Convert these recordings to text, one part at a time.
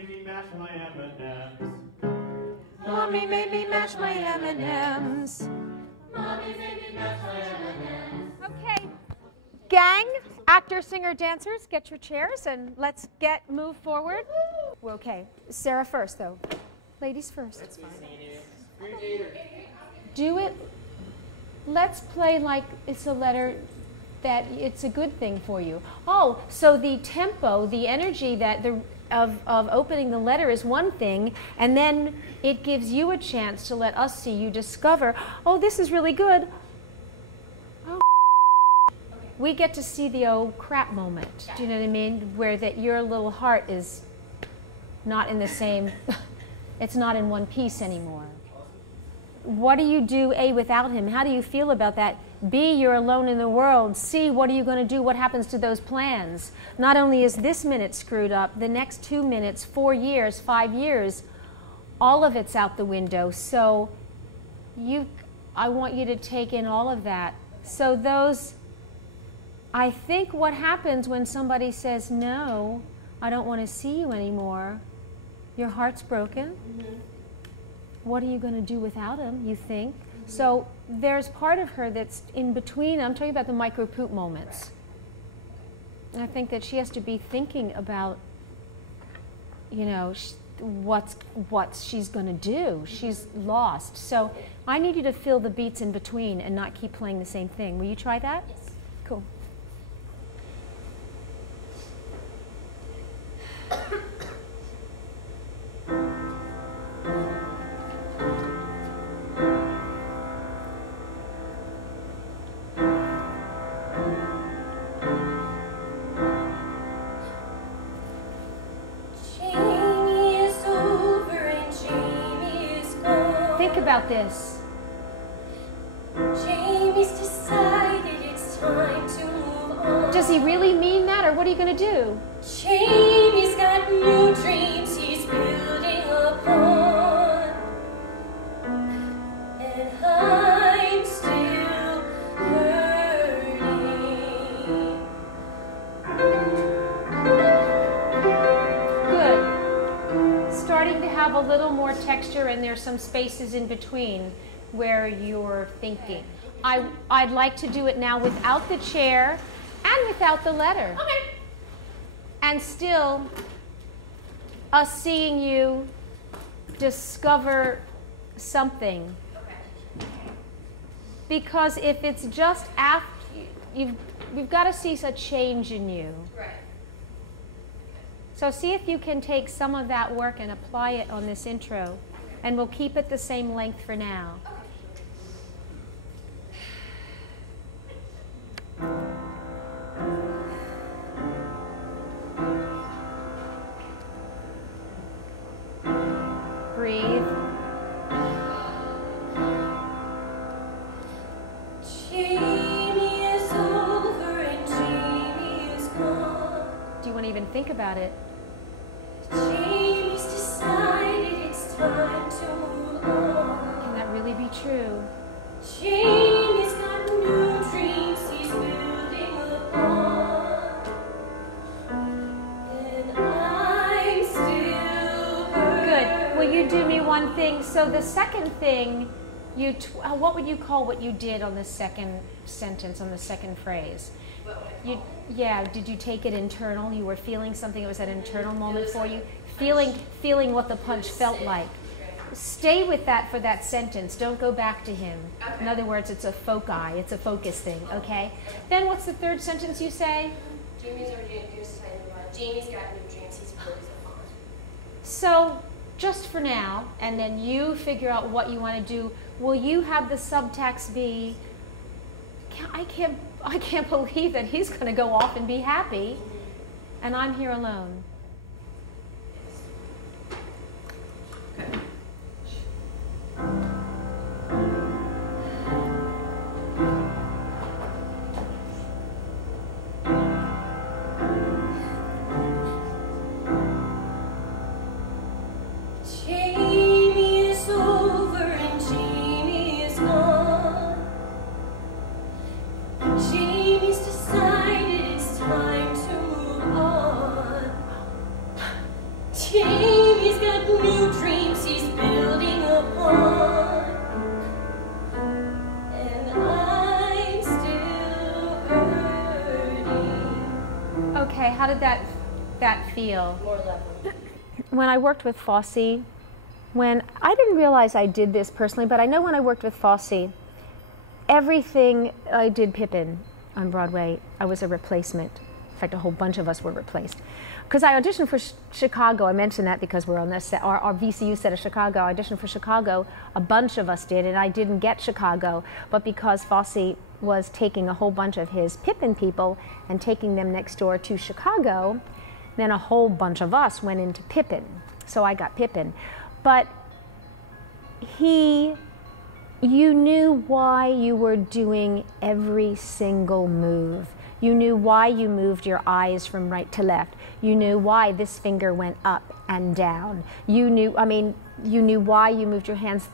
made me mash my M&Ms. Mommy made me mash my M&Ms. Mommy made me mash my M&Ms. Okay, gang, actors, singer, dancers, get your chairs and let's move forward. We're okay. Sarah first, though. Ladies first. That's fine. Do it. Let's play like it's a letter that it's a good thing for you. Oh, so the tempo, the energy that of opening the letter is one thing, and then it gives you a chance to let us see you discover, oh, this is really good. Oh, we get to see the oh crap moment. Do you know what I mean? Where that your little heart is not in the same, it's not in one piece anymore. What do you do, A, without him? How do you feel about that? B, you're alone in the world. C, what are you going to do? What happens to those plans? Not only is this minute screwed up, the next 2 minutes, 4 years, 5 years, all of it's out the window. So I want you to take in all of that. So those, I think what happens when somebody says, no, I don't want to see you anymore, your heart's broken. Mm-hmm. What are you going to do without him, you think? Mm-hmm. So there's part of her that's in between. I'm talking about the micro-poop moments. And I think that she has to be thinking about, you know, what she's going to do. She's lost. So I need you to feel the beats in between and not keep playing the same thing. Will you try that? Yes. Cool. About this. Jamie's decided it's time to move on. Does he really mean that, or what are you going to do? Jamie's got new dreams he's building upon, and I'm still hurting. Good. Starting to have a little more texture, and there's some spaces in between where you're thinking. I'd like to do it now without the chair and without the letter. Okay. And still us seeing you discover something. Okay. Because if it's just after, we've got to see a change in you. Right. So see if you can take some of that work and apply it on this intro. And we'll keep it the same length for now. Breathe. Jamie is over and Jamie is gone. Do you want to even think about it? Jamie's decided it's time to move on. Can that really be true? Jamie's got new dreams he's building upon, and I'm still hurting. Good. Will you do me one thing? So the second thing, what would you call what you did on the second sentence, on the second phrase? Did you take it internal? You were feeling something, it was an internal moment for you? Feeling what the punch felt like. Stay with that for that sentence. Don't go back to him. Okay. In other words, it's a foci, it's a focus thing, okay? Then what's the third sentence you say? Jamie's already decided about. Jamie's got new dreams he's building upon. So, just for now, and then you figure out what you want to do, will you have the subtext be, I can't believe that he's going to go off and be happy, and I'm here alone. Okay. Jamie is over and Jamie is gone. Jamie's decided it's time to move on. did that feel? More level. When I worked with Fosse, when I didn't realize I did this personally, but I know when I worked with Fosse, everything I did Pippin on Broadway, I was a replacement. In fact, a whole bunch of us were replaced. Because I auditioned for Chicago, I mentioned that because we're on this set, our VCU set of Chicago, I auditioned for Chicago, a bunch of us did, and I didn't get Chicago, but because Fosse was taking a whole bunch of his Pippin people and taking them next door to Chicago, then a whole bunch of us went into Pippin. So I got Pippin. But you knew why you were doing every single move. You knew why you moved your eyes from right to left. You knew why this finger went up and down. You knew why you moved your hands.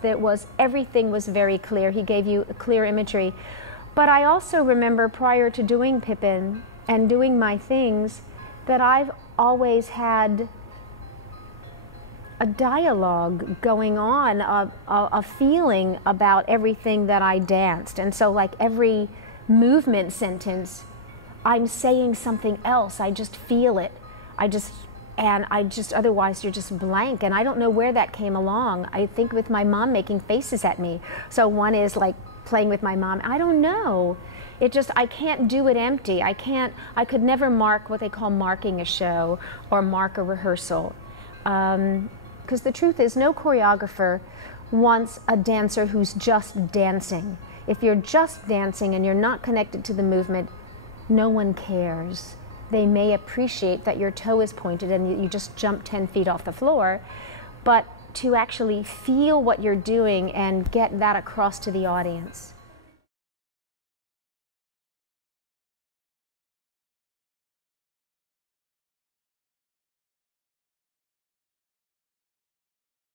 Everything was very clear. He gave you clear imagery. But I also remember prior to doing Pippin and doing my things that I've always had a dialogue going on, a feeling about everything that I danced. And so like every movement sentence, I'm saying something else. I just feel it. Otherwise you're just blank. And I don't know where that came along. I think with my mom making faces at me. So one is like playing with my mom. I don't know. I can't do it empty. I could never mark what they call marking a show or mark a rehearsal. Because the truth is, no choreographer wants a dancer who's just dancing. If you're just dancing and you're not connected to the movement, no one cares. They may appreciate that your toe is pointed and you just jump 10 feet off the floor, but to actually feel what you're doing and get that across to the audience,